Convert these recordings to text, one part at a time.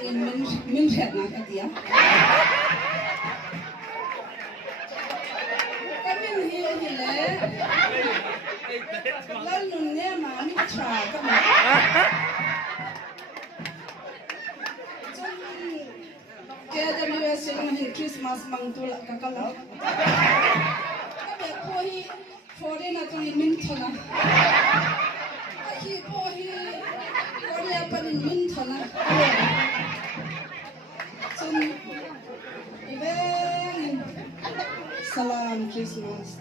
yang menset nak dia. Kami ni le. Lalu ni mami cakap kami. KWS yang mahin Christmas mangtul kakala. Kami pohi foreign atau minthona. Kami pohi foreign apa ni minthona. Ibeng salam Christmas.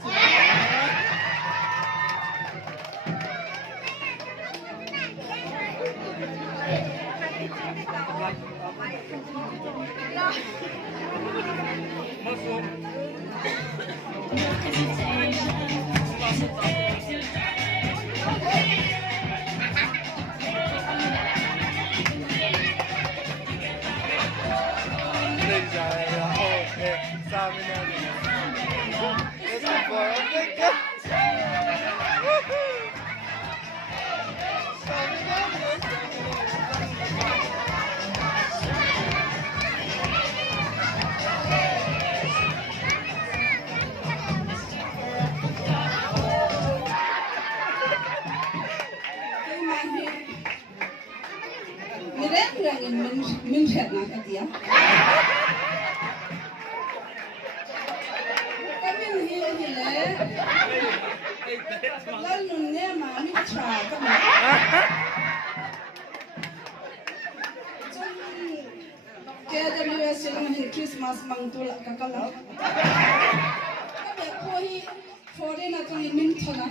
Yang menset nak dia. Kami ni le. Lalu ni mami cakap kami. KWS yang mahin Christmas mangtul kakala. Kami pohi foreign atau minthona.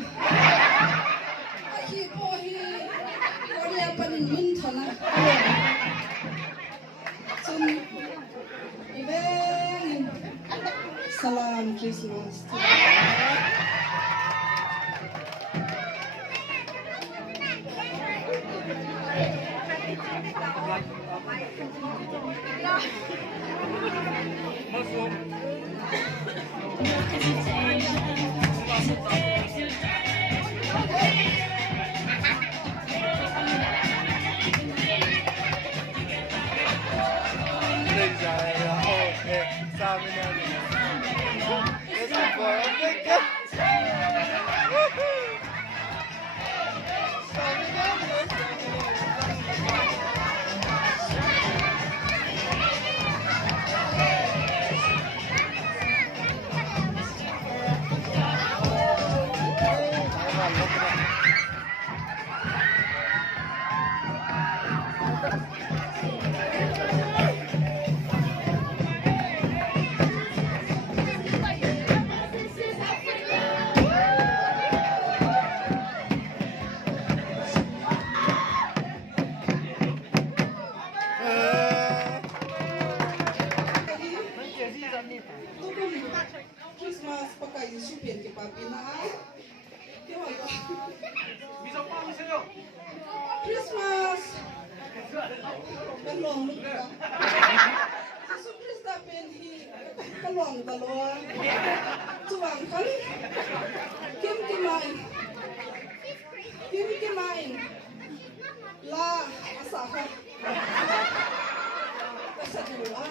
Kami pohi foreign apa ni minthona. Ibeng salam Christmas. Christmas pakai supir ke papi na. Bisa apa misalnya? Christmas. Kalong lupa. Surprise dapat hi kalong balon. Tuang kali. Kim kimain. La asaka. Asa dua.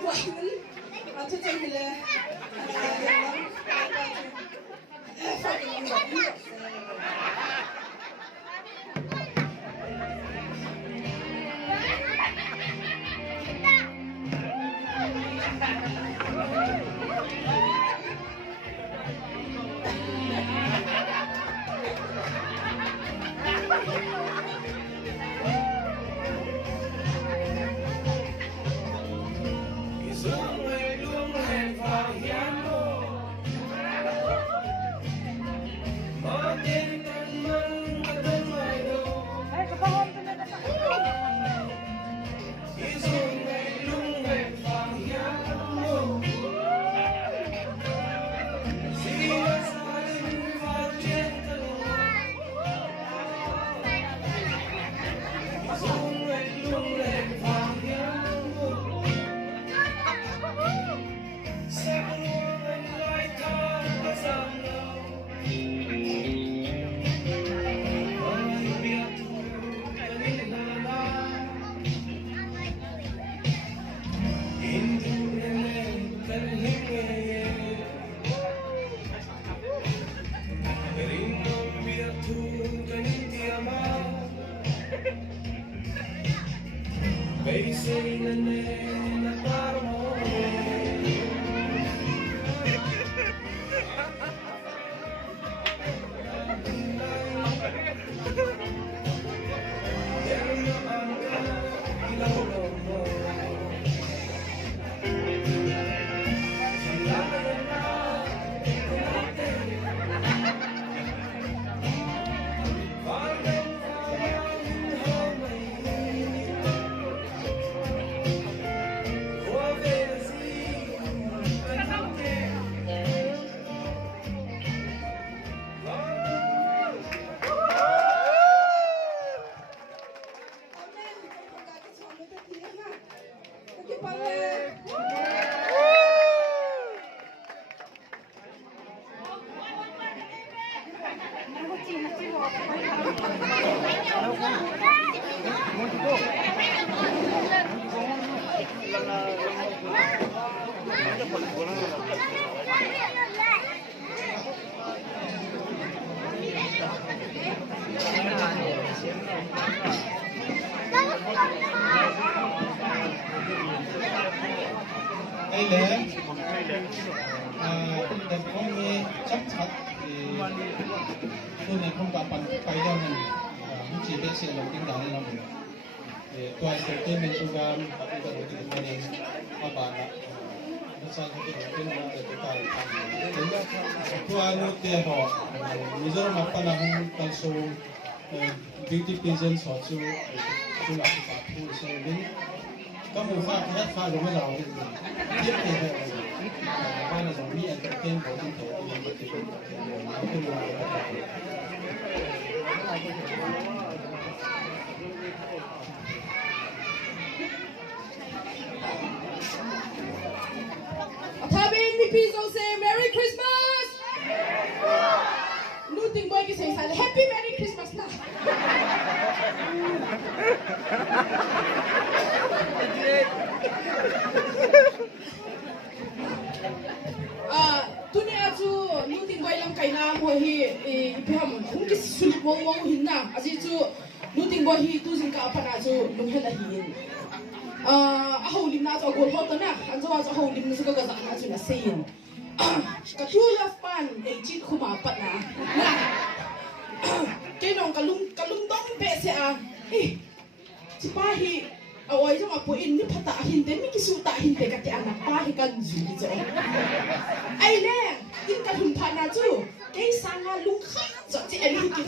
Tuang. Atau cahile. Is đây là đợt có nghe chắc chắn thì tôi này không gặp bằng phải đâu này không chỉ biết sẽ làm tiếng đàn này làm thì tôi sẽ tới mình chúng ta tapi kalau kita ini apa nak besar kita mungkin ada kita tôi anu dia ho Mizoram apa nak also beauty pageant so tu nak satu so ini kamu pha rồi mới giàu tiếp thì ba là giống như anh tên của tinh thể thì mình chỉ cần không là Thabin mi piso say Merry Christmas. Nuting boy ki say Happy Merry Christmas na. Tuni azu nuting boy lang kay na mo hi ipihamon kung kis sulit mo hin na aji chu nuting boy hi tu jing ka pa na chu lumhela hin aho lim na to gol hot na anzo aho lim na su ka za na chu na sein ka tu la pan e chit khuma pa na ke nong kalung dong pe se a chi pa hi awai jong apo in ni phata hin te mi kisu ta hin te ka te anak pa hi kan ju ni zo ai le in ka hun pha na chu ke sanga lung kha zo ti ani ki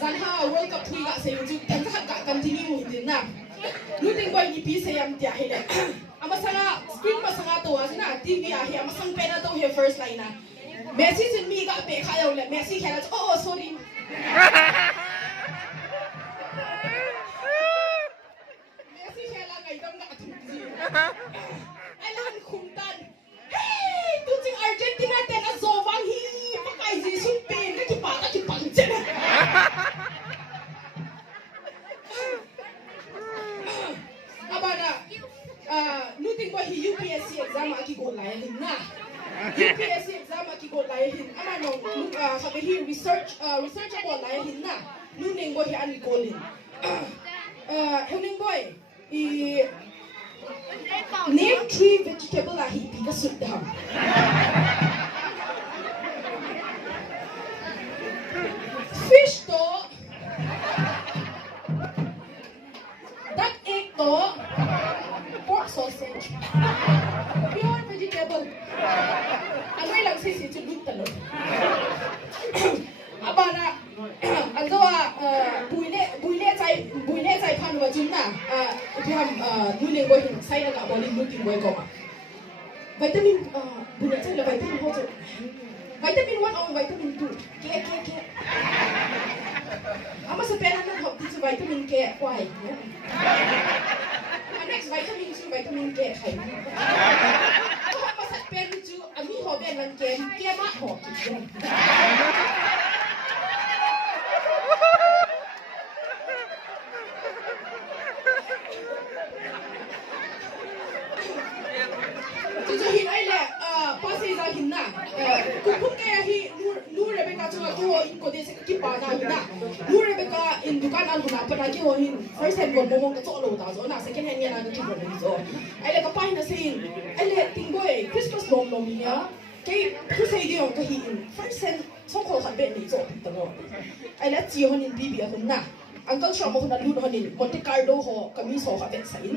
zan ha world cup thui ga se ju tan sa ka continue din na luting boy ni pi se yam tia hi le ama sanga screen ma sanga to na tv a hi ama sang pe na to he first line na Messi sin mi ga pe kha yaw le Messi khela oh sorry Messi khela ngai dam ga thu ji alan khum tan hey tu jing Argentina te na zo wang hi pa kai ji sun pe ka ki pa che na abana nuting boy hi UPSC exam aki go lai hin na UPSC exam aki go lai hin ama no sabi hi research ako lai hin na nuning boy hi ani ko lin nuning boy name 3 vegetable la hi ka sut dam fish to duck egg to pork sausage pure vegetable ano lang sisi chudut talo abana anzawa buile chai phan wa chunna pham nuling boy sai la bowling nuting boy ko vitamin buile chai la vitamin ho chu vitamin 1 or vitamin 2 ke ama sa pera na hop ti vitamin K why next vitamin 2 vitamin K khai ama sa pera chu ami ho ben lan ke ma ho ki tu hin ai le pa se za hin na ku phun ke hi nu Rebecca chu ko in ko de se ki pa na na nu Rebecca in dukan al huna pa na ki ho hin first hand gon momong ka to lo ta zo na second hand ya na ki ko ni zo ai le ka pa hin na sein ai le ting boy Christmas nom ya cái cứ xây đi ông cái hiện phát sinh xong rồi hẳn bên này rồi tao nói ai lẽ chiều hơn in bibi hơn na anh có cho một lần luôn hơn in Monte Carlo họ cái mi số họ bên sánh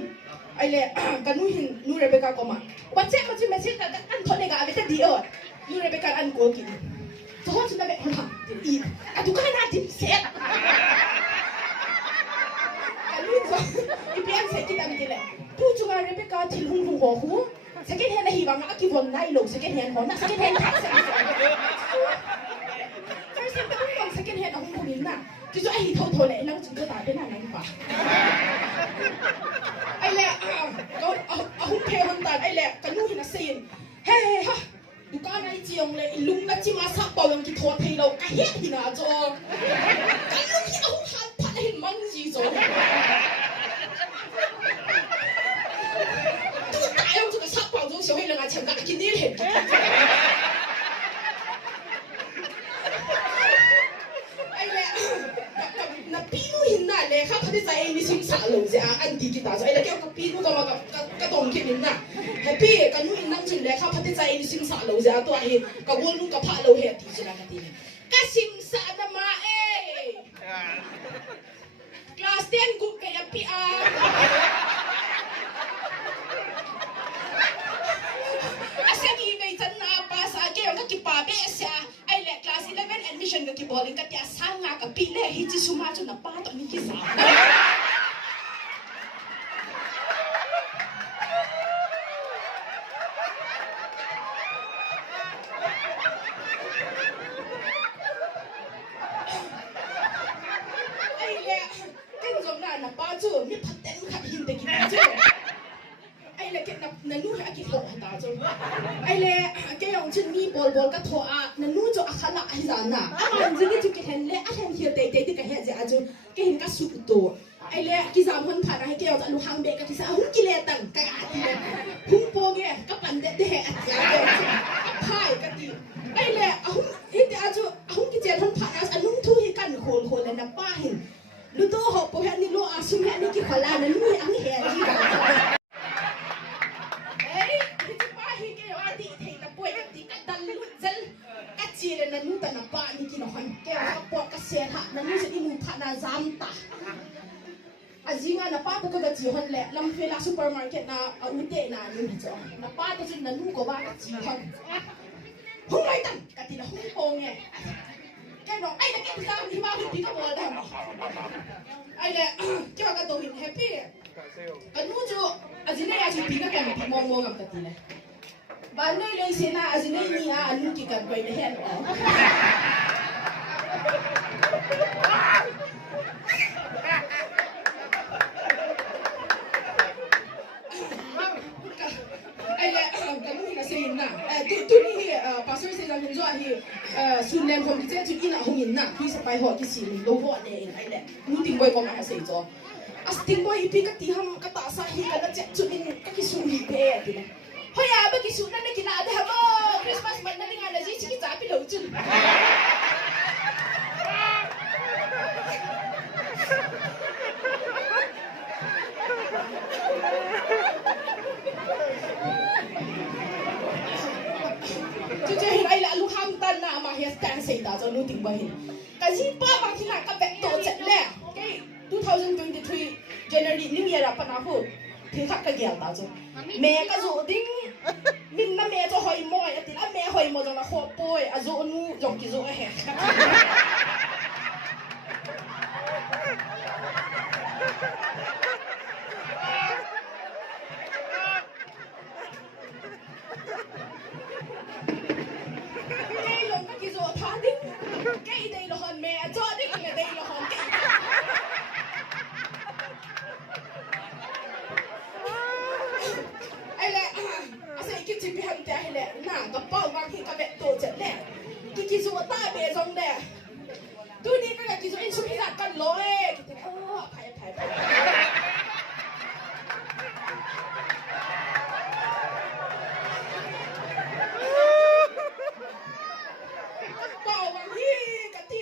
ai lẽ cái nuôi hình nuôi Rebecca có mà bắt chết cái anh thôi này cái cái đi ở nuôi Rebecca anh cố kỹ cho họ chúng ta bị hôn hẳn đi à tụi cái này thì xét cái nuôi rồi đi bên sẽ kita mình lẽ tu chúng ta Rebecca thì hung hồ hú second hand hi bang aki bon nai lo second hand hon na second hand ka sa first hand ta hong second hand hong hong na ki so ai thâu le nang chung ta den nang pa ai le ko hong phe hon ta ai le kanu hi na sein he ha dukan ai chiong le lung na chi ma sa paw yang ki tho thei lo ka he hi na jo kanu hi hong han pha hin mang ji jo小黑人啊，抢个今天很。哎呀，那比如现在嘞，他哋在你先殺路啫，安迪吉打咗，哎呀，叫個比如咁啊，個動機面啊，係比咁樣現當轉咧，他哋在你先殺路啫，都係個我攏個拍路係地住啦個啲，個先殺啊嘛，class 10 group kaya pi ai le class 11 admission ka kiboling ka tia sanga ka pile hiji suma chu na pa to ni ki sa ai le ken jom na pa chu mi phaten kha hin te ki chu ai le ken na nu ha ki tho ta chu ai le ke yong chin mi bol ka tho a na nu cho akhala ai za na an jini chu ke hen le a hen hi te ka he ja chu ke hin ka su to ai le ki zam hon pha na ke yong lu hang be ka ti sa hun ki le tang ka a ti hun po ge ka pan de he a ya ke phai ka ti ai le a hun hi te a chu hun ki chen hon pha na an nun thu hi kan khol le na pa hin lu to ho po he ni lo a sum he ni ki khala na nu hi ang he ji ka le na nu ta na pa ni ki no han ke ha po ka se ha na nu se inu pha na zam ta azinga na pa to ka ji hon le lam fe la supermarket na u te na nu cho na pa to sin na nu ko ba ka ji hon hung ai tan ka ti na hung po nge ke no ai na ke ta ni ma hu ti ka bo da ai le ke ka to hin happy ka nu jo azina ya ji ti ka ka ti mo mo ngam ta ti le Banoy lang sina azinay niya anu kikan koy na hen ai le kamu na sin na tu ni pastor se lang jo hi sun len hom je chu ina hong in na pi sa pai ho ki sin lo ho ne ai le nu ting boy ko ma se jo as ting boy ipi ka ti ham ka ta sa hi ka na che chu in ka ki su hi pe ti Hoy aba ki sunan na kinaada mo Christmas man na nga na ji sige tapi lo chun Chuchu hin ay lalu hamtan na ma hias kan say ta so nuting bahin kasi pa ba kina ka pek to chat le kay 2023 January New Year pa na ko thì khắc cái kiểu tao chứ mẹ cái dụ đinh mình là mẹ cho hỏi mồi thì là mẹ hỏi mồi rồi là khó bôi à dụ nu dòng cái dụ hẹp đây là cái dụ thả đinh cái đây là hòn mẹ cho đinh là đây là hòn cái na ka pau wang hi ka be to chet le ki zu ta be jong le tu ni ka ki zu in su hi la kan lo e ki te phai pau wang hi ka ti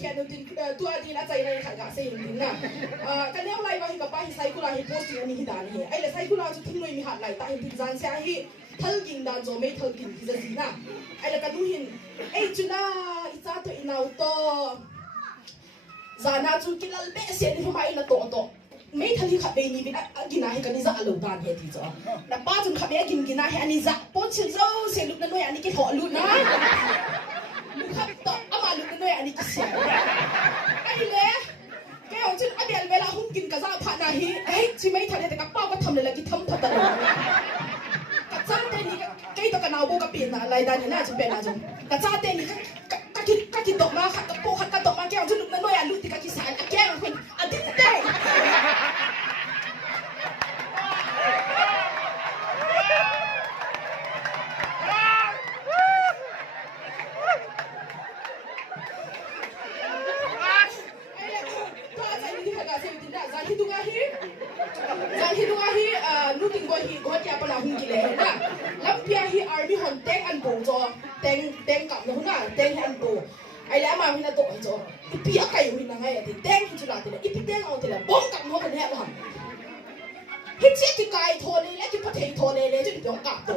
แค่นึงตัวดีนะใจในขันกะเสียงดิ้งนะกันเนี้ยไล่มาฮิกับป้าฮิไซคุลาฮิโพสต์นี่ฮิดานเฮไอ้เลยไซคุลาจุดทิ้งเลยมีหัดไหลตาเห็นทิ้งจานเสียฮิทัลกินดานโจไม่ทัลกินที่จะสีนะไอ้เลยกันดูหินไอ้จุน่าอิจฉาตัวอินเอาโตจานาจุกินลเบเสียนี่ทำไมอินโตโตไม่ทัลที่ขับเบนี่เป็นกินอะไรกันนี่จะอารมณ์ดานเฮที่จ้ะแต่ป้าจนขับเบกินอะไรอันนี้จะปนเชื้อเสียลุกนั่นด้วยอันนี้กินหัวลุกนะลุกขับต่อเอามาลุกนั่นด้วยอันนี้กินเสียไอ้เลยแกเอาจนอันเดียวเวลาหุ่นกินกระซ่าผ่านนาฮีเฮ้ยชิไม่ทันแต่กับป้าก็ทำเลยละกินทำพัตตาลีกระซ่าเต้นี่ก็ตัวกันเอาโบกับปีนอะไรได้เนี่ยน่าจะเป็นอะไรกระซ่าเต้นี่ก็กินตกมาขัดกับโบขัดกันตกมาแกเอาจนลุกนั่นด้วยอันลุกที่กะกินสายแกเอาคนอันที่เต้nuting boy hi god ya pana hung gile na lampia hi army hon teng an bo jo teng kam no na teng an bo ai la ma hina to jo ipi akai hina ngai ati teng hi chula tele ipi teng on tele bom kam no kan he la hi che ki kai tho le le ki pathei tho le le chu ti ka to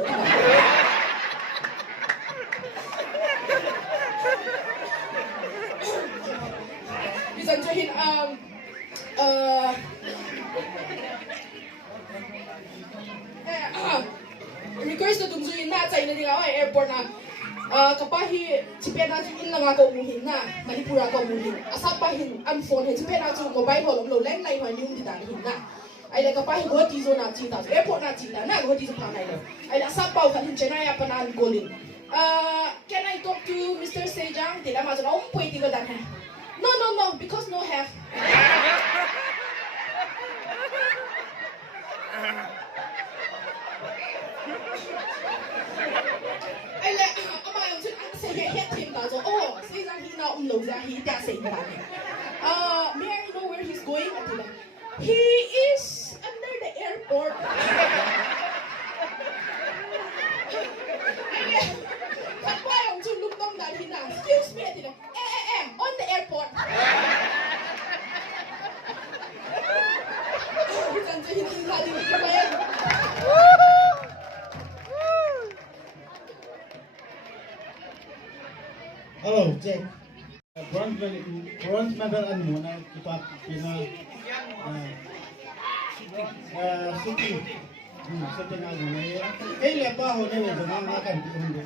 bisan jo hin request to tungzuin na sa ina nga airport na kapahi chipen na in lang ako umuhin na Manipura ko umuhin asapahin ang phone he chipen na chu mobile hol lo leng lai hoi yung didanihin na ay la kapahi go ti zo na chita airport na chita na go ti zo pa nai lo ay la asapaw kan hin chenaya panan golin can I talk to Mr. Sejang tila ma zo pwede ko dan no because no haveไอ้เล่เอามาอย่างเช่นเสียเหตุทีมเราจะโอ้เสียจังฮีน่าลงจากฮีแต่เสียงกันmay I know where he's going อะไรล่ะ he is under the airport ไอ้เล่ขัดว่าอย่างเช่นลูกต้องการฮีน่า excuse me อะไรล่ะon the airport จังจะฮีน่าดีดีไหมHello, Jack. Bronze medal ano muna kita shooting. Shooting ano na yun. Kaya pa ako na yun, nakakan ko hindi.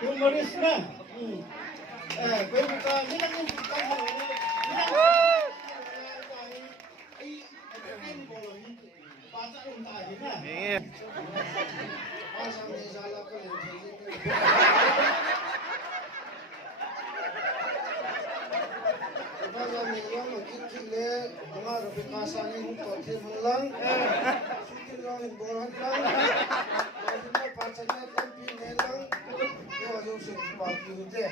Humoris na. Pwede ka, nilang yung pagkakalo. Ay, bata yung tayo na. Pasang nisala ko yung Pasang nilang magkikili, mga rabikasan yung totin mo lang. Sutin lang yung buhat lang. Pasang nilang pinay lang. Yung sipag-yude.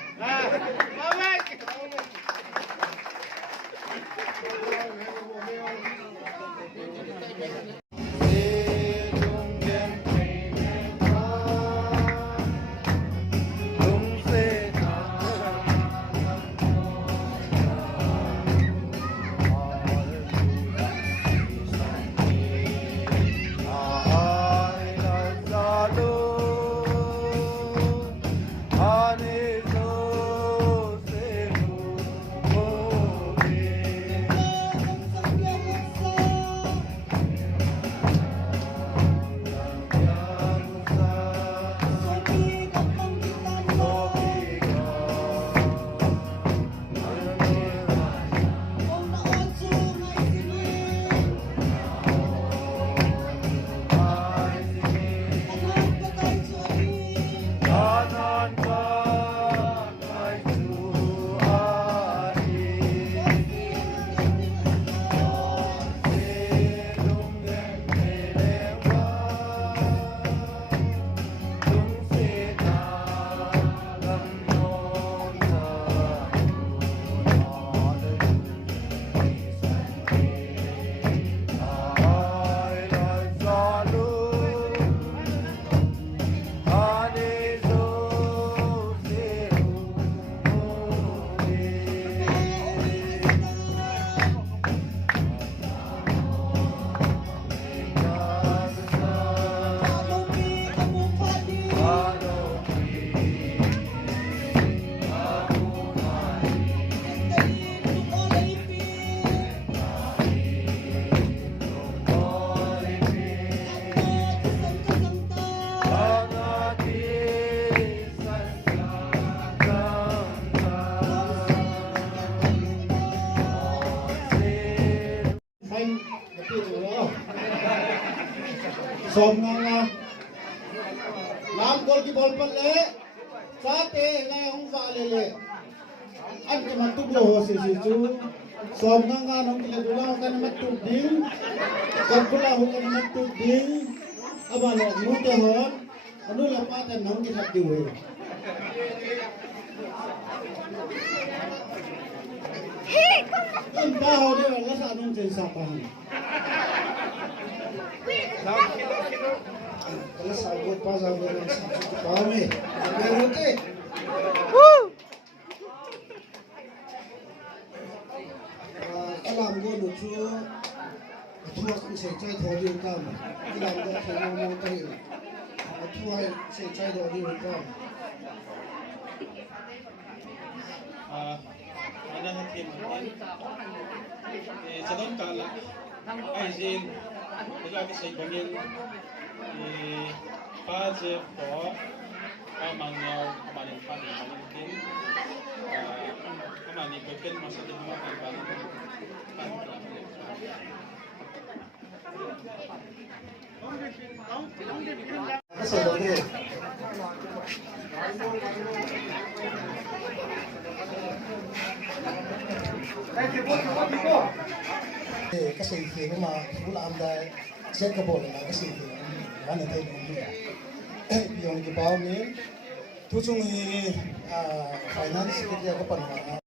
nữa som ngang làm gol ki ball pan le sate ngai hong va le an ke man tuk lo se si chu som ngang nong ki le dula kan mat tuk ding kan kula hu kan mat tuk ding aba lo nu te hon anu la pa ta nong ki thak di we Ang tao di wala sa anong tinsapahan. Kalau sabut pas sabut yang sabut paham ni, berute. Alam go lucu, tua kan secai thodi utam, alam go thodi mau tadi, tua secai thodi utam. Ada hakim sedang kalah izin lagi saya bangin paje po amanyau amanin pani mungkin amani beken masa di mana kan Kasi feeling ma wala am da set ka bol na kasi feeling ano tayo ng yung gibaw ni tusong finance kaya ko pa na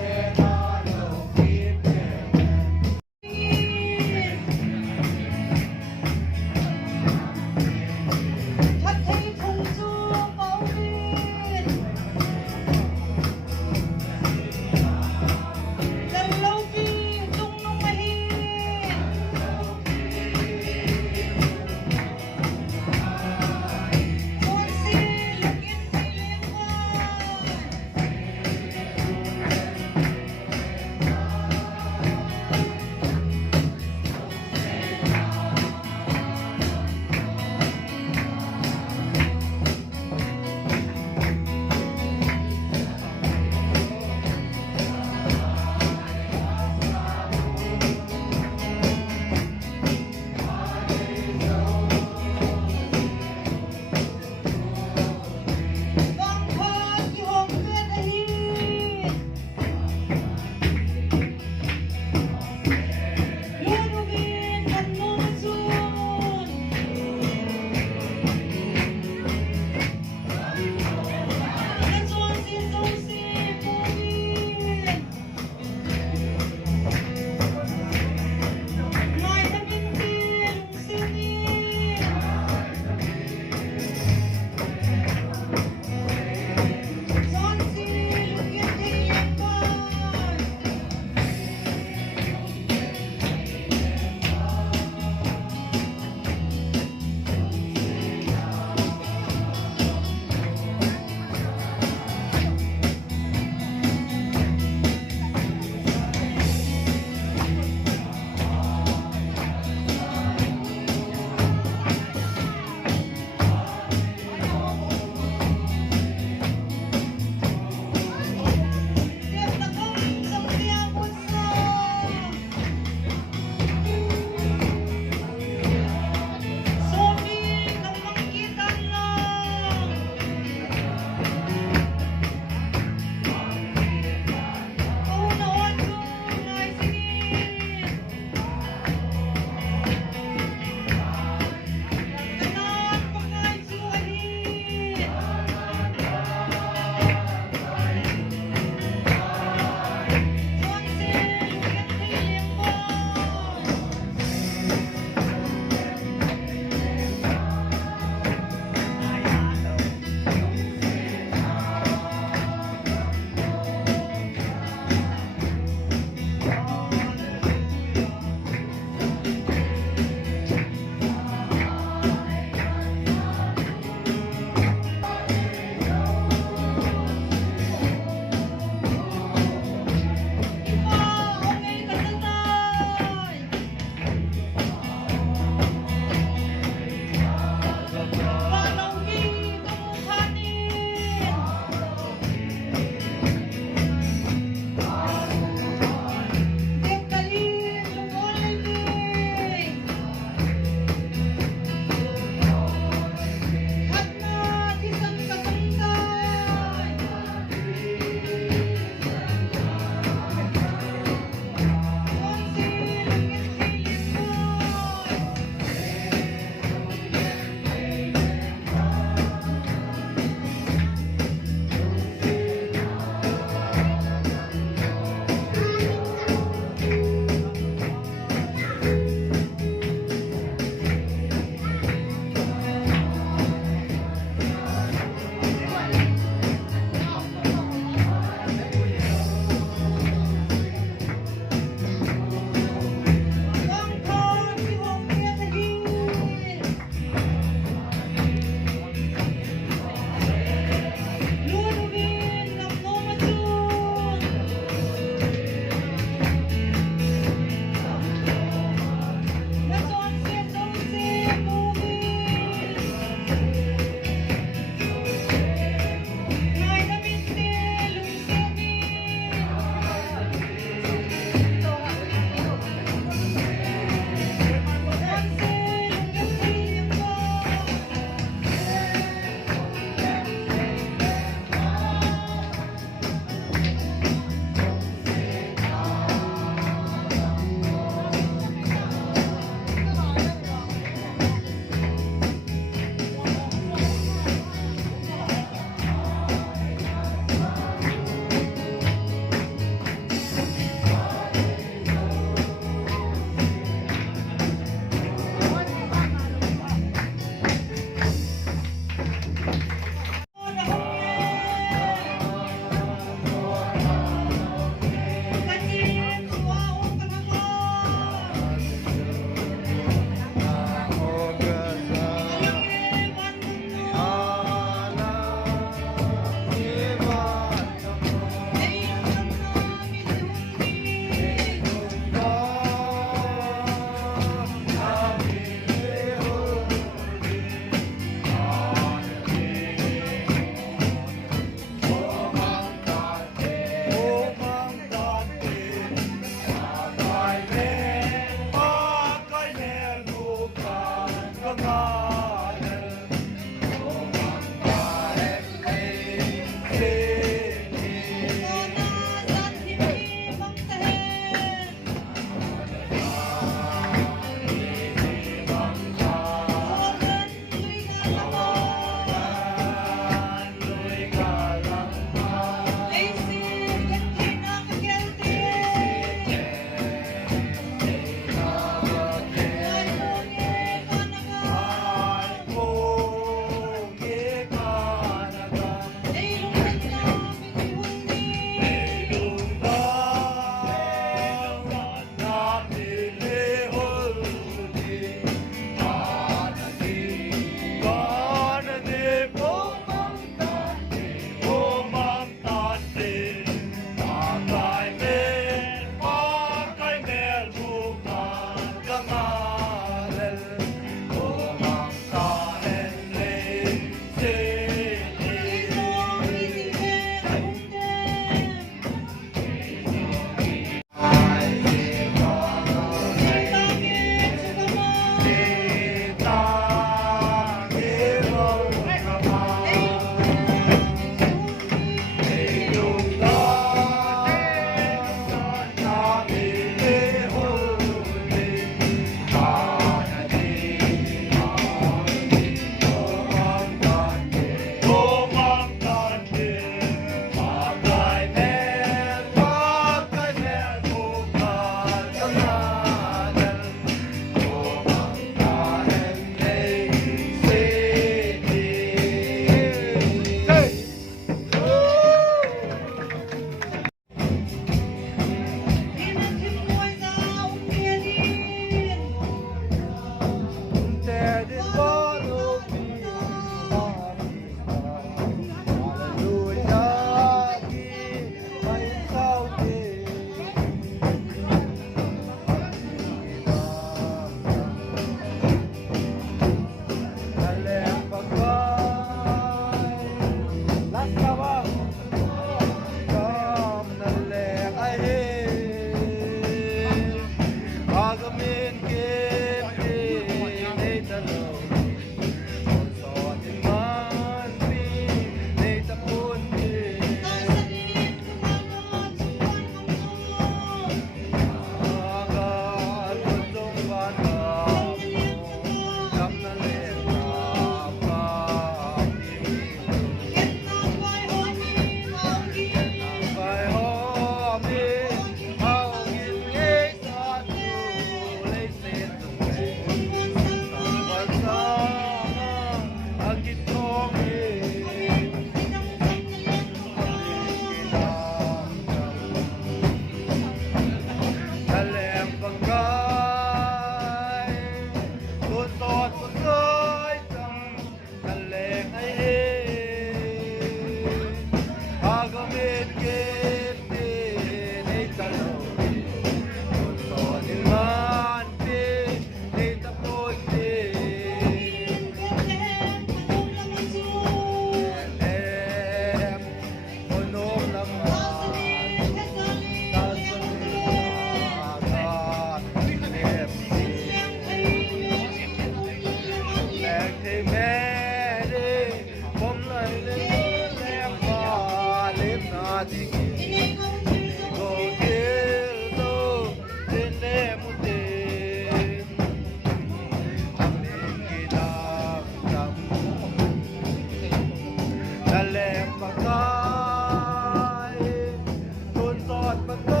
อดมันก็